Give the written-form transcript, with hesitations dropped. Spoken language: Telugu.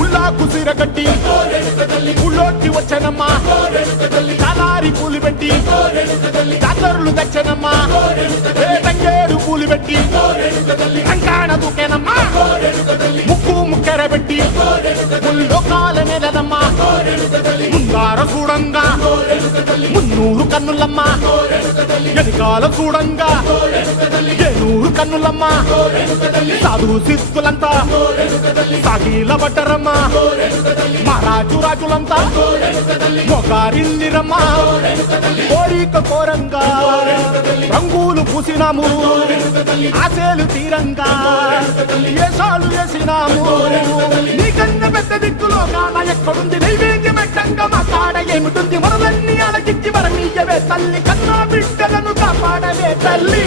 ఉల్లాకు సిరగట్టి ఉళ్ళోకి వచ్చనమ్మా కాలారి పూలు పెట్టి జాతరులు తెచ్చనమ్మా తంగేడు పూలు పెట్టి కంకాణ దూకేనమ్మా ముక్కు ముక్కెర పెట్టి ముల్లోకాల నెలనమ్మా ముందార చూడంగా మున్నూరు కన్నులమ్మా ఎనికాల చూడంగా ఏనూరు కన్నులమ్మా సాధు శిస్తులంతా సాగిల పడ్డరమ్మా మహారాజు రాజులంతా మొగారిల్లిరమ్మా కోరిక కోరంగా రంగులు పూసినాము ఆశలు తీరంగా ఏసాలు వేసినాము నీకన్నా పెద్ద దిక్కులో కాన ఎక్కడుంది నైవేద్యం ఎట్టంగా మా కాడ ఏమిటుంది మనలన్నీ అలకిచ్చి మరమీయవే తల్లి కన్నా బిడ్డలను కాపాడవే తల్లి